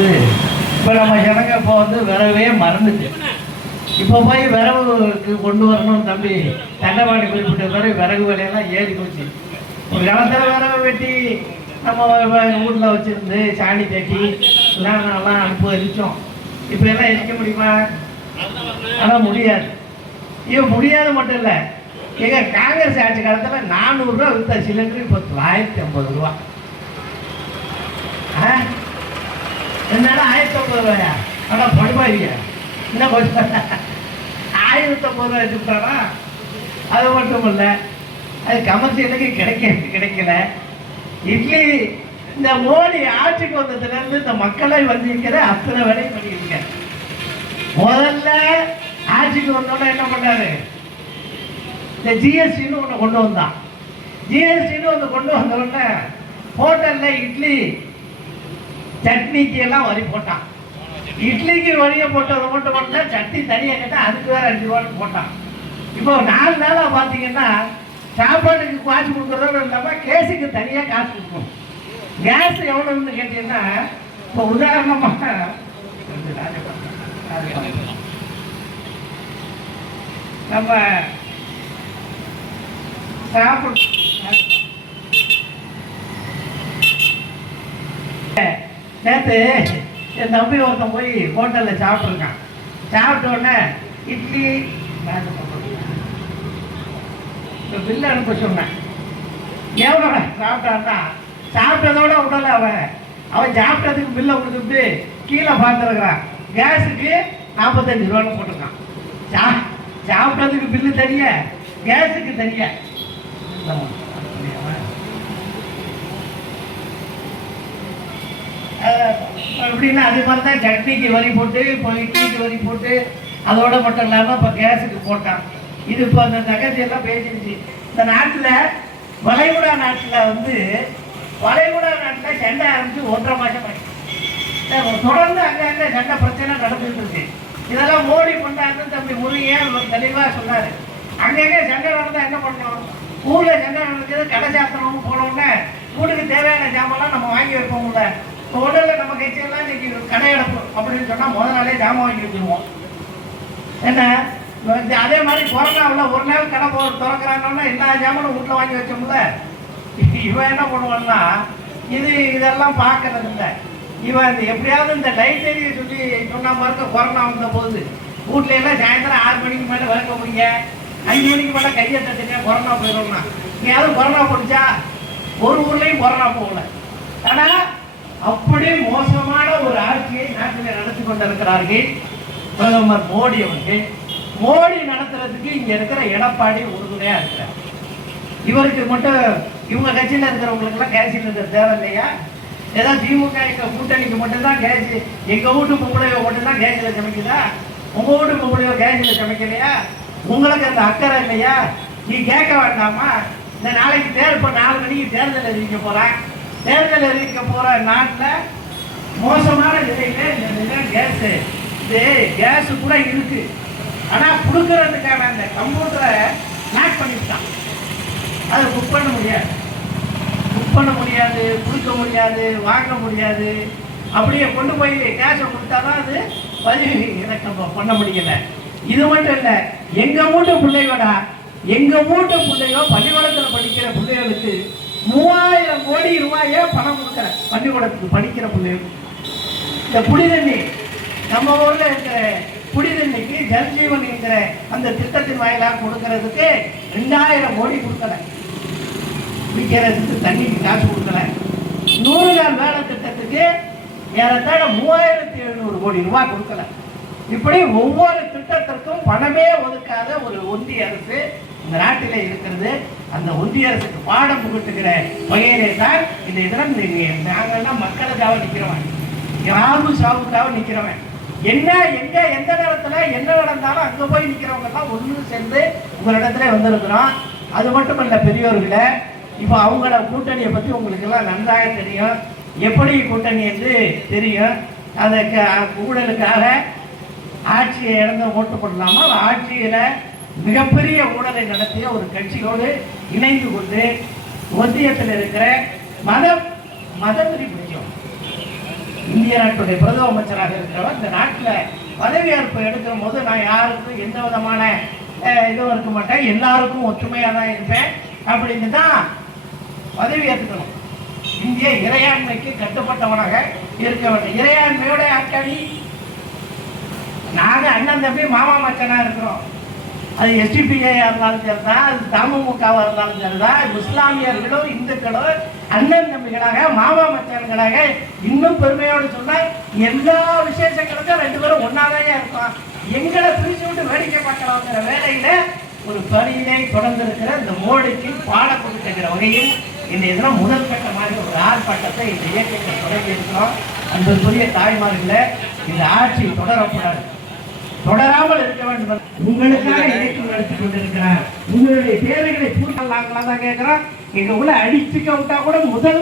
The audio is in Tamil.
வந்து இப்போ நம்ம ஜனங்க இப்போ வந்து விரவே மறந்துச்சு. இப்போ போய் விரவுக்கு கொண்டு வரணும் தம்பி, தண்டவாணி குறிப்பிட்ட பிறகு விறகு விலையெல்லாம் ஏறி போச்சு. ஒரு காலத்தில் விரவை வெட்டி நம்ம ஊரில் வச்சுருந்து சாணி தட்டி எல்லாம் நல்லா அனுபவிச்சோம். இப்போ எல்லாம் எரிக்க முடியுமா? ஆனால் முடியாது. இவன் முடியாது மட்டும் இல்லை, எங்கள் காங்கிரஸ் ஆட்சி காலத்தில் 400 ரூபா விற்ற சிலிண்டர் இப்போ 950 ரூபா. என்னடா 1050 ரூபாயா? ஆனால் படுபாயிருங்க இன்னும் கொஞ்சம் 1050 ரூபா வச்சுட்டானா? அது மட்டும் இல்லை, அது கமர்ஷியலுக்கு கிடைக்கல. இட்லி இந்த மோடி ஆட்சிக்கு வந்ததுலேருந்து இந்த மக்களை வந்திருக்கிற அத்தனை வேலையும் பண்ணியிருக்க. முதல்ல ஆட்சிக்கு வந்தோன்னா என்ன பண்ணாரு? இந்த ஜிஎஸ்டின்னு ஒன்று கொண்டு வந்தான். ஜிஎஸ்டின்னு ஒன்று கொண்டு வந்தோடனே ஹோட்டலில் இட்லி சட்னிக்கு எல்லாம் வரி போட்டான். இட்லிக்கு வரியை போட்டது மட்டும் பண்ணல, சட்னி தனியாக கேட்டால் அதுக்கு வேறு 5 ரூபான்னு போட்டான். இப்போ 4 நாளாக பார்த்தீங்கன்னா சாப்பாட்டுக்கு காசு கொடுக்குறதோட இல்லாமல் கேஸுக்கு தனியாக காசு கொடுக்கணும். கேஸ் எவ்வளோன்னு கேட்டீங்கன்னா, இப்போ உதாரணமாக நம்ம சாப்பிட நேற்று என் தம்பி ஒருத்தன் போய் ஹோட்டலில் சாப்பிட்ருக்கான். சாப்பிட்ட உடனே இட்லி பில்லு அனுப்ப சொன்னேன். எவ்வளோ சாப்பிட்டான்னா, சாப்பிட்டதோட விடலை. அவன் சாப்பிட்டதுக்கு பில்லை கொடுத்துட்டு கீழே பார்த்துருக்குறான். கேஸுக்கு 45 ரூபான்னு போட்டிருக்கான். சாப்பிட்டதுக்கு பில்லு தெரிய, கேஸுக்கு தெரிய. எப்படின்னா அது மாதிரி தான் சட்னிக்கு வரி போட்டு, இப்போ இட்லிக்கு வரி போட்டு, அதோட மட்டும் இல்லாமல் இப்போ கேஸுக்கு போட்டான். இது இப்போ அந்த தகவலாம் பேசிடுச்சு. இந்த நாட்டில் வளைகுடா நாட்டில் வந்து சண்டை ஆரம்பிச்சு 1.5 மாதம் ஆச்சு. தொடர்ந்து அங்கே சண்டை பிரச்சனை நடந்துட்டு இருக்கு. இதெல்லாம் மோடி பண்ணாருன்னு தம்பி முருகன் தெளிவாக சொன்னார். அங்கங்கே சண்டை நடந்தால் என்ன பண்ணணும்? ஊரில் சண்டை நடந்தது கடை சாத்தணும் போனோடனே வீட்டுக்கு தேவையான ஜாமெல்லாம் நம்ம வாங்கி வைப்போம்ல. இப்போ ஒன்றில் நம்ம கட்சியெல்லாம் இன்னைக்கு கடை அடைப்போம் அப்படின்னு சொன்னால் முதல் நாளே ஜாமான் வாங்கி வச்சுருவோம். என்ன அதே மாதிரி கொரோனாவில் ஒரு நாள் கடை திறக்கிறாங்கன்னா எல்லா ஜாமானும் வீட்டில் வாங்கி வச்சோம்ல. இவன் என்ன பண்ணுவான்னா, இதெல்லாம் பார்க்கறது இல்லை. இவன் எப்படியாவது இந்த லைட் எரிய சொல்லி சொன்ன மாதிரி கொரோனா வந்த போது வீட்டில எல்லாம் சாயந்தரம் 6 மணிக்கு மேலே விளக்க முடியுங்க, 5 மணிக்கு மேலே கையை தட்டுங்க, கொரோனா போயிடும்னா. நீயாவது கொரோனா போடுச்சா? ஒரு ஊர்லேயும் கொரோனா போகல. ஆனால் அப்படி மோசமான ஒரு ஆட்சியை நாட்டில் நடத்தி கொண்டிருக்கிறார்கள் பிரதமர் மோடி அவர்கள். மோடி நடத்துறதுக்கு இங்கே இருக்கிற எடப்பாடி உறுதுணையாக இருக்கிறார். இவருக்கு மட்டும் இவங்க கட்சியில் இருக்கிறவங்களுக்கெல்லாம் கேஸ் சிலிண்டர் தேவை இல்லையா? ஏதோ திமுக கூட்டணிக்கு மட்டும்தான் கேஸ், எங்கள் வீட்டு பொம்பளையோ மட்டும்தான் கேஸில் சமைக்குதா? உங்கள் வீட்டு பொம்பளையோ கேஸில் சமைக்கலையா? உங்களுக்கு அந்த அக்கறை இல்லையா? நீ கேட்க வேண்டாமா? இந்த நாளைக்கு இப்போ 4 மணிக்கு தேர்தல் அறிவிக்க போகிறான். தேர்தல் அறிவிக்க போகிற நாட்டில் மோசமான நிலையில் இந்த கேஸு, இது கேஸு கூட இருக்குது. ஆனால் கொடுக்கறதுக்கான அந்த கம்ப்யூட்டரை லாக் பண்ணிவிட்டான். அதை புக் பண்ண முடியாது, கொடுக்க முடியாது, வாங்க முடியாது. அப்படியே கொண்டு போய் கேஷை கொடுத்தா தான் அது பதிவு இறக்கம் பண்ண முடியல. இது மட்டும் இல்லை, எங்கள் வீட்டு பிள்ளையோ பள்ளிக்கூடத்தில் படிக்கிற பிள்ளைகளுக்கு 3000 கோடி ரூபாயே பணம் கொடுக்குற பள்ளிக்கூடத்துக்கு படிக்கிற பிள்ளைகள். இந்த குடிதண்ணி நம்ம ஊரில் இருக்கிற குடிதண்ணிக்கு ஜல்ஜீவன் என்கிற அந்த திட்டத்தின் வாயிலாக கொடுக்கறதுக்கு 2000 கோடி கொடுக்கல. குடிக்கிறதுக்கு தண்ணிக்கு காசு கொடுக்கல. 100 நாள் வேலை திட்டத்துக்கு ஏறத்தாழ 3700 கோடி ரூபாய் கொடுக்கல. இப்படி ஒவ்வொரு திட்டத்திற்கும் பணமே ஒதுக்காத ஒரு ஒன்றிய அரசு இந்த நாட்டிலே இருக்கிறது. அந்த ஒன்றிய அரசுக்கு பாடம் புகட்டுகிற வகையிலே தான் இந்த இதெல்லாம் நாங்கள்லாம் மக்களுக்காக நிற்கிறவன், யாரும் சாவுக்காக நிற்கிறவன். என்ன எங்க எந்த நேரத்தில் என்ன நடந்தாலும் அங்கே போய் நிற்கிறவங்க தான் ஒன்று சேர்ந்து உங்களிடத்துல வந்திருக்கிறோம். அது மட்டும் இல்லை பெரியோர்களை, இப்போ அவங்களோட கூட்டணியை பற்றி உங்களுக்கு எல்லாம் நன்றாக தெரியும். எப்படி கூட்டணி என்று தெரியும். அதை ஊழலுக்காக ஆட்சியை இழந்து ஓட்டு போடலாமா? ஆட்சியில் மிகப்பெரிய ஊழலை நடத்திய ஒரு கட்சியோடு இணைந்து கொண்டு ஒன்றியத்தில் இருக்கிற மதவெறி பிடிக்கும். இந்திய நாட்டுடைய பிரதம அமைச்சராக இருக்கிறவர் இந்த நாட்டில் பதவியேற்பு எடுக்கிற போது நான் யாருக்கும் எந்த விதமான இதுவும் இருக்க மாட்டேன், எல்லாருக்கும் ஒற்றுமையாக தான் இருப்பேன் அப்படின்னு தான் பதவி ஏற்றுக்கணும். இந்திய இறையாண்மைக்கு கட்டுப்பட்டவனாக இருக்க வேண்டும். இறையாண்மையோட ஆட்காணி நாங்கள் அண்ணன் தம்பி மாமா மச்சனா இருக்கிறோம். அது எஸ்டிபிஐயா இருந்தாலும் சரிதான், அது தமுமுகவாக இருந்தாலும் சரிதான், இஸ்லாமியர்களும் இந்துக்களும் அண்ணன் தம்பிகளாக மாமா மச்சான்களாக இன்னும் பெருமையோடு சொன்னால் எல்லா விசேஷங்களுக்கும் 2 பேரும் ஒன்னாதான் இருக்கும். எங்களை பிரிச்சு விட்டு வேடிக்கை பார்க்கலாங்கிற வேலையில ஒரு பணியினை தொடர்ந்து இருக்கிற இந்த மோடிக்கு பாடம் கொடுக்கிற வகையில் இந்த இதெல்லாம் முதல் கட்டமாக ஒரு ஆர்ப்பாட்டத்தை இந்த இயக்கத்தை தொடங்கி இருக்கிறோம். அன்புக்குரிய தாய்மார்களே, இந்த ஆட்சி தொடரப்படாது, தொடராமல் இருக்க வேண்டும். உங்களுக்காக இயக்கம் நடத்திக் கொண்டிருக்கிறார். உங்களுடைய தேவைகளை பூர்த்தி நாங்களாம் தான் கேட்கிறோம். எங்க உள்ள அடிச்சுக்க விட்டா கூட முதல்